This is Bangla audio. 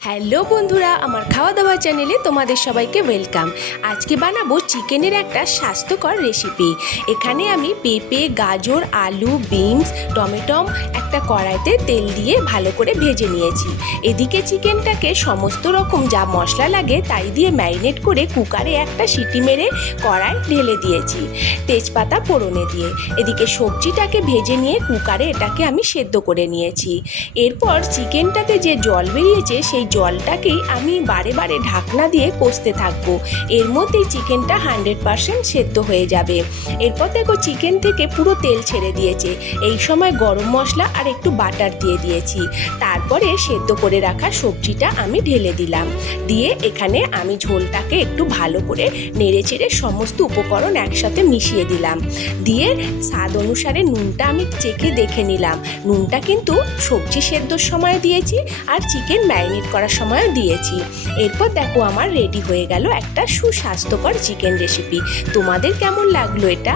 হ্যালো বন্ধুরা, আমার খাওয়া দাওয়া চ্যানেলে তোমাদের সবাইকে ওয়েলকাম। আজকে বানাবো চিকেনের একটা স্বাস্থ্যকর রেসিপি। এখানে আমি পেঁপে, গাজর, আলু, বিনস, টমেটো একটা কড়াইতে তেল দিয়ে ভালো করে ভেজে নিয়েছি। এদিকে চিকেনটাকে সমস্ত রকম যা মশলা লাগে তাই দিয়ে ম্যারিনেট করে কুকারে একটা সিটি মেরে কড়াই ঢেলে দিয়েছি, তেজপাতা ফোড়নে দিয়ে। এদিকে সবজিটাকে ভেজে নিয়ে কুকারে এটাকে আমি সেদ্ধ করে নিয়েছি। এরপর চিকেনটাতে যে জল বেরিয়েছে সেই জলটাকেই আমি বারে বারে ঢাকনা দিয়ে কষতে থাকবো। এর মধ্যেই চিকেনটা 100% সেদ্ধ হয়ে যাবে। এরপর দেখো চিকেন থেকে পুরো তেল ছেড়ে দিয়েছে। এই সময় গরম মশলা আর একটু বাটার দিয়ে দিয়েছি। তারপরে সেদ্ধ করে রাখা সবজিটা আমি ঢেলে দিলাম। দিয়ে এখানে আমি ঝোলটাকে একটু ভালো করে নেড়ে চেড়ে সমস্ত উপকরণ একসাথে মিশিয়ে দিলাম। দিয়ে স্বাদ অনুসারে নুনটা আমি চেখে দেখে নিলাম। নুনটা কিন্তু সবজি সেদ্ধর সময় দিয়েছি আর চিকেন ম্যারিনেট করার সময় দিয়েছি। এরপর দেখো আমার রেডি হয়ে গেল একটা সুস্বাস্থ্যকর চিকেন রেসিপি। তোমাদের কেমন লাগলো এটা?